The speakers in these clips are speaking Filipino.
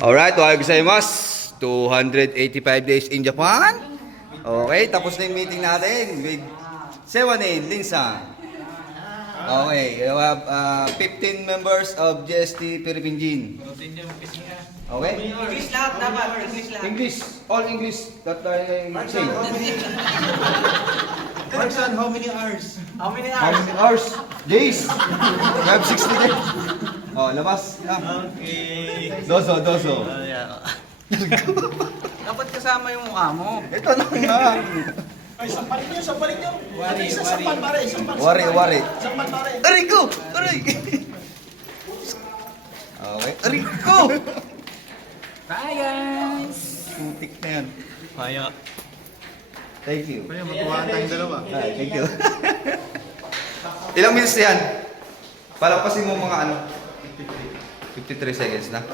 Alright, ohayo gozaimasu. 285 days in Japan. Okay, tapos na yung meeting natin with Sewanin Linsang. Okay, you have 15 members of GST Philippine Gene. Okay? English lahat dapat. English lahat. English, all English that I say. Markson, how many hours? How many How hours? many hours? Days. We have 60 days. Oh, labas. Okay. Doso. Dapat kasama yung mukha mo. Ito na nga. Ay, sampalin nyo. Wari. Sampal pare. Wari. Sampal pare. Aray ko! Aray! Okay. Aray ko! Bye guys! Putik na yan. Kaya. Thank you. Kaya magkuhaan tayong dalawa. Ay, thank you. Ilang minutes na yan? Palampasin mo mga ano? 53 seconds na.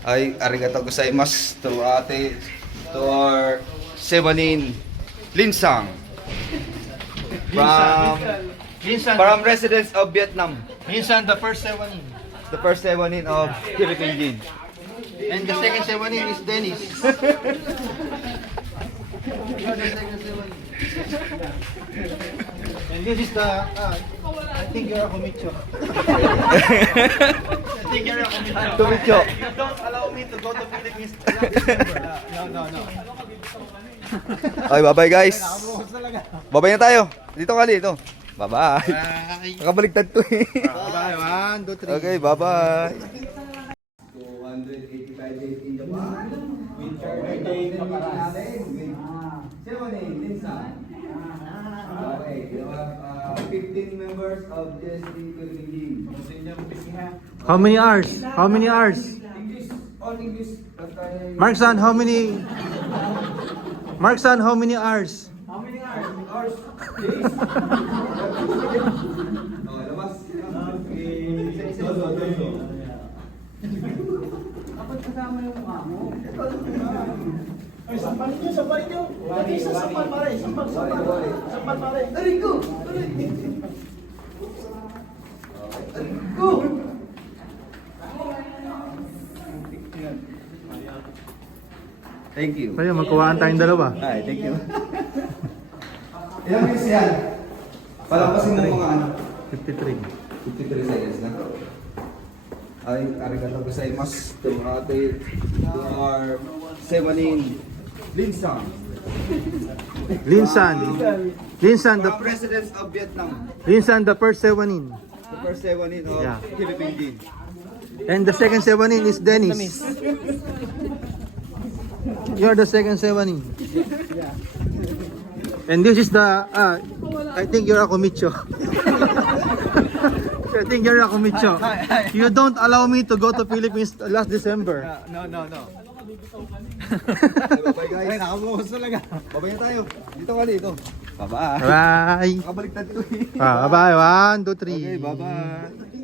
Ay, arigatou gozaimasu to ate, to our Sewanin Linsang. From residents of Vietnam. Minsan, the first Sewanin. The first Sewanin of Philippine Gene. And the second Sewanin is Dennis. And this is the, I think you're a Komicho. Tumityo. You don't allow me to go to Philippines last December. No. Okay, bye-bye guys. Nakabukas talaga. Bye-bye na tayo. Dito ka dito. Bye-bye. Bye. Nakabaligtad to eh. Bye. 1, 2, 3. Okay, bye-bye. 285 days in Japan. With Sewanin Linsang. Okay, you have 15 members of GST Philippine Gene. How many hours? How many hours? English, all English. Markson, how many? Markson, how many hours? How many hours? Hours, days. Oh, labas. Doso. Dapat kasama yung mukha mo. Ay, sampalin nyo. Lagi sa sampal pare. Sampal pare. Aray ko! Thank you. Kaya magkuhaan tayong dalawa. Ay, thank you. Ilang minutes yan? Palampasin mo mga ano? 53. 53 seconds na. Ay, arigatou gozaimasu to ate, to our Sewanin Linsang. Linsan, From residents of Vietnam. the first Sewanin. The first Sewanin of Yeah. Philippine Gene. And the second Sewanin is Dennis. You're the second Sewanin. And this is the, I think you're a Komicho. I think you're a Komicho. You don't allow me to go to Philippines last December. No. Bye guys. Ay, nakabukas talaga. Babay na tayo. Dito ka dito. Bye-bye. Bye. Nakabaligtad to eh. Bye. 1, 2, 3. Okay, bye-bye.